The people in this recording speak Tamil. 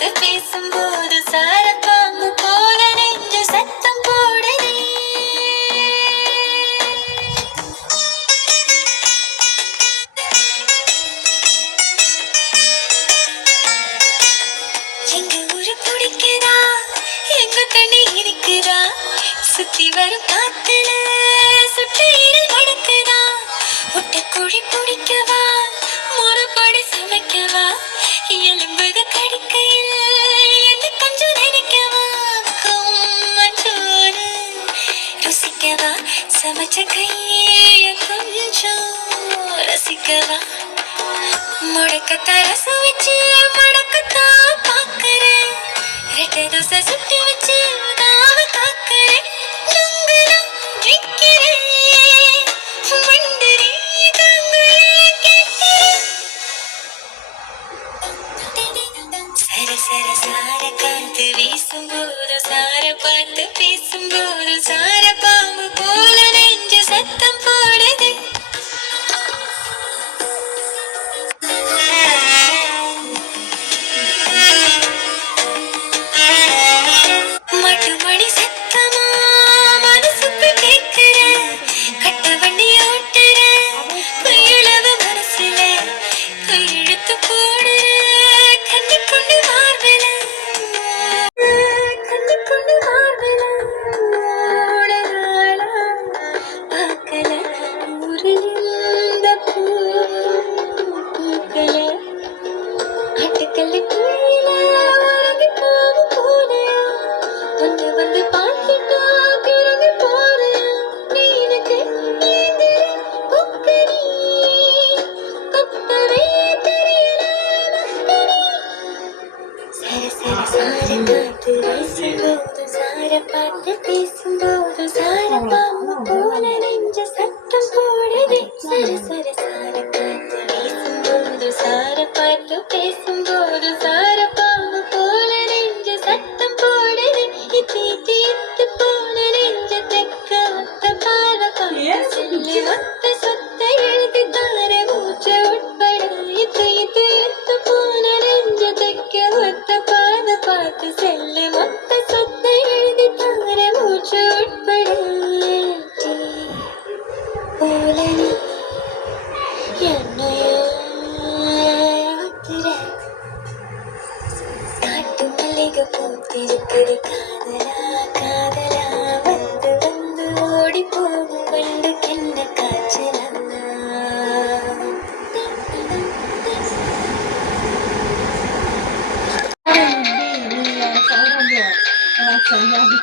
பார்த்து பேசும்போது சாரப்பாம்பு போல நெஞ்சு சத்தம் போடுதே. எங்க ஊரு பிடிக்குதா, எங்க தண்ணி இருக்குதா, சுத்தி வரும் காத்துல சுட்டு ஈரல் வடக்குதா. ஒட்டக்கோழி பிடிக்கவா, முறைப்படி சமைக்கவா, எலும்புக கடிக்கையில் என்ன கொஞ்சம் நினைக்கவா. மஞ்சோறு ருசிக்கவா, சமைச்ச கைய கொஞ்சம் ரசிக்கவா. முடக்கத்தை ரசம் வச்சு முடக்கத்தான் பாக்குறேன், ரெட்டை தோசை சுட்டு வச்சு தாவ காக்குறேன். நொங்கலாம் விக்கிறேன், மண்டரி கங்குலே கேட்கிறேன். சர சர சார காத்து வீசும்போது சார பார்த்து பேசும்போது சார பாம்பு போல நெஞ்சு சத்தம் போடுது. மட்டு மணி சத்தமா மனசுக்கு கேட்கிற, கட்ட வண்டி ஓட்டுற கையளவு மனசுல கையெழுத்து போடுற, கண்ணி கொண்டு மார்பல கண்ணி கொண்டு மார்பல ஓடனாளா பார்க்கல ஊரில் பூக்கல. ஆட்டுக்கல்லு கீழ உறங்கி போகும் போலையா, ஒன்று வந்து பார்த்துட்டா கிறங்கி போறையா. நீ எனக்கு நீந்திர கொக்கரி கொக்கவே தெரியல மக்கரி. சர சர சார காத்து வீசும்போது சார பார்த்து பேசும்போது சார பாம்பு போல நெஞ்சு சத்தம் போடுதே. சர சர சார காத்து வீசும்போது சார பார்த்து பேசும்போது சார பாம்பு போல நெஞ்சு சத்தம் போடுதே. இத்தி தீத்து போன நெஞ்ச தெக்க ஒத்த பால பார்த்து சொல்லி மொத்த சொத்த எழுதி தார மூச்ச உட்பட. இத்து இத்து இத்து போன நெஞ்ச தெக்க ஒத்த பால பார்த்து செல்லு மொத்த சொத்த எழுதி தார மூச்ச உட்பட. போல நீ என்னைய ஆத்துற, காட்டு மல்லிகை பூத்திருக்குது காதலா காதலா, வந்து வந்து ஓடி போகும் வண்டு கெண்ட காய்ச்சலா. நீங்க சொல்றது சரியாக